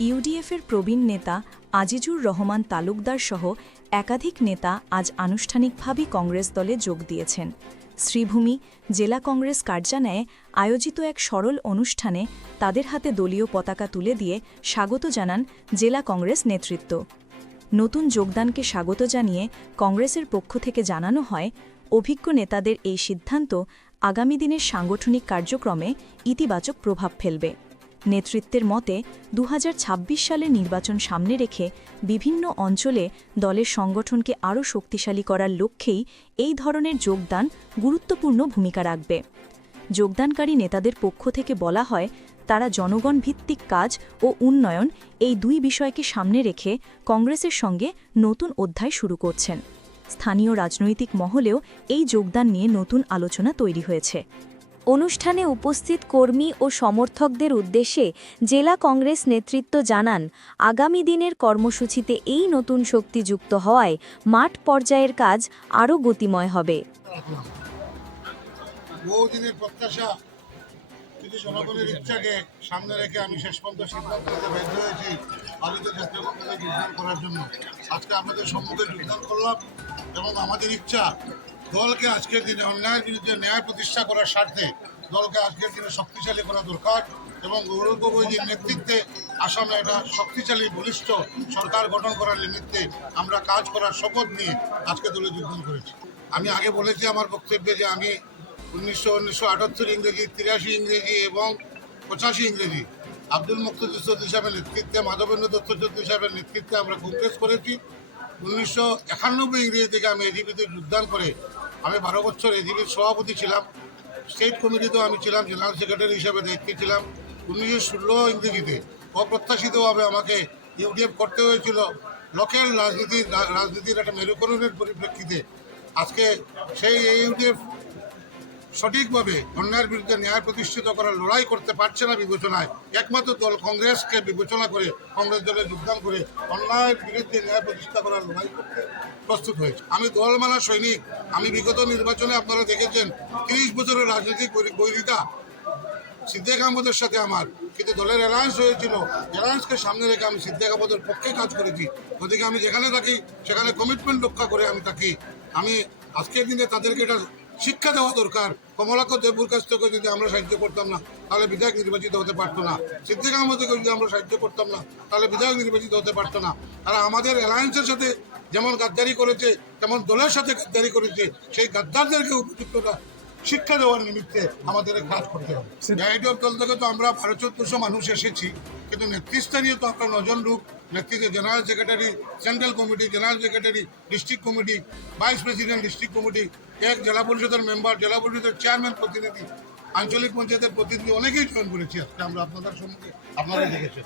ইউডিএফের প্রবীণ নেতা আজিজুর রহমান তালুকদার সহ একাধিক নেতা আজ আনুষ্ঠানিকভাবেই কংগ্রেস দলে যোগ দিয়েছেন। শ্রীভূমি জেলা কংগ্রেস কার্যালয়ে আয়োজিত এক সরল অনুষ্ঠানে তাদের হাতে দলীয় পতাকা তুলে দিয়ে স্বাগত জানান জেলা কংগ্রেস নেতৃত্ব। নতুন যোগদানকে স্বাগত জানিয়ে কংগ্রেসের পক্ষ থেকে জানানো হয়, অভিজ্ঞ নেতাদের এই সিদ্ধান্ত আগামী দিনের সাংগঠনিক কার্যক্রমে ইতিবাচক প্রভাব ফেলবে। নেতৃত্বের মতে দু সালের নির্বাচন সামনে রেখে বিভিন্ন অঞ্চলে দলের সংগঠনকে আরও শক্তিশালী করার লক্ষ্যেই এই ধরনের যোগদান গুরুত্বপূর্ণ ভূমিকা রাখবে। যোগদানকারী নেতাদের পক্ষ থেকে বলা হয়, তারা জনগণ ভিত্তিক কাজ ও উন্নয়ন এই দুই বিষয়কে সামনে রেখে কংগ্রেসের সঙ্গে নতুন অধ্যায় শুরু করছেন। স্থানীয় রাজনৈতিক মহলেও এই যোগদান নিয়ে নতুন আলোচনা তৈরি হয়েছে। অনুষ্ঠানে উপস্থিত কর্মী ও সমর্থকদের উদ্দেশ্যে জেলা কংগ্রেস নেতৃত্ব জানান, আগামী দিনের কর্মসূচিতে এই নতুন শক্তি যুক্ত হওয়ায় মাঠ পর্যায়ের কাজ আরও গতিময় হবে। আমাদের ইচ্ছা দলকে আজকের দিনে অন্যায়ের বিরুদ্ধে ন্যায় প্রতিষ্ঠা করার স্বার্থে দলকে আজকের দিনে শক্তিশালী করা দরকার এবং গৌরব গগৈজির নেতৃত্বে আসামে একটা শক্তিশালী, বলিষ্ঠ সরকার গঠন করার নিমিত্তে আমরা কাজ করার শপথ নিয়ে আজকে দলে যোগদান করেছি। আমি আগে বলেছি আমার বক্তব্যে যে আমি উনিশশো উনিশশো আটাত্তর ইংরেজি, তিরাশি ইংরেজি এবং পঁচাশি ইংরেজি আব্দুল মুক্তি সাহেবের নেতৃত্বে, মাধবেন্দ্র দত্ত চৌধুরী সাহেবের নেতৃত্বে আমরা কংগ্রেস করেছি। উনিশশো একানব্বই ইংরেজি থেকে আমি এজিপিতে যোগদান করে আমি বারো বছর এডিপির সভাপতি ছিলাম। স্টেট কমিটিতেও আমি ছিলাম জেনারেল সেক্রেটারি হিসাবে দায়িত্বে ছিলাম। উনিশশো ষোলো ইংরেজিতে অপ্রত্যাশিতভাবে আমাকে ইউডিএফ করতে হয়েছিল। লোকাল রাজনীতির রাজনীতির একটা মেরুকরণের পরিপ্রেক্ষিতে আজকে সেই ইউডিএফ সঠিকভাবে অন্যায়ের বিরুদ্ধে ন্যায় প্রতিষ্ঠিত করার লড়াই করতে পারছে না বিবেচনায়। একমাত্র দল কংগ্রেসকে বিবেচনা করে কংগ্রেস দলে যোগদান করে অন্যায়ের বিরুদ্ধে ন্যায় প্রতিষ্ঠা করার লড়াই করতে প্রস্তুত হয়েছে। আমি দল মানা সৈনিক, আমি বিগত নির্বাচনে আপনারা দেখেছেন তিরিশ বছরের রাজনৈতিক বৈরিতা সিদ্দিক আহমদের সাথে আমার। কিন্তু দলের অ্যালায়েন্স হয়েছিল। অ্যালায়েন্সকে সামনে রেখে আমি সিদ্দিক আহমদের পক্ষে কাজ করেছি। গতিকে আমি যেখানে থাকি, সেখানে কমিটমেন্ট রক্ষা করে আমি থাকি। আমি আজকের দিনে তাদেরকে এটা শিক্ষা দেওয়া দরকার। কমলাক্ষ দেবুর কাছ থেকে যদি আমরা সাহায্য করতাম না তাহলে বিধায়ক নির্বাচিত হতে পারতো না। সিদ্দিক আহমদকে যদি আমরা সাহায্য করতাম না তাহলে বিধায়ক নির্বাচিত হতে পারতো না। তারা আমাদের অ্যালায়েন্সের সাথে যেমন গাদ্দারি করেছে তেমন দলের সাথে গাদ্দারি করেছে সেই গাদ্দারদেরকে উপযুক্তটা শিক্ষা দেওয়ার নিমিত্তে আমাদের কাজ করতে হবে। আইডিয়াল দল থেকে তো আমরা বারো চোদ্দশো মানুষ এসেছি কিন্তু নেতৃস্থানীয় তো আমরা নজন লোক নেতৃত্বে general secretary, central committee, general secretary, district committee, vice president, district committee, এক জেলা পরিষদের মেম্বার, জেলা পরিষদের চেয়ারম্যান প্রতিনিধি, আঞ্চলিক পঞ্চায়েতের প্রতিনিধি, অনেকেই জয়েন করেছি আজকে আমরা আপনাদের সম্মুখে আপনারা দেখেছেন।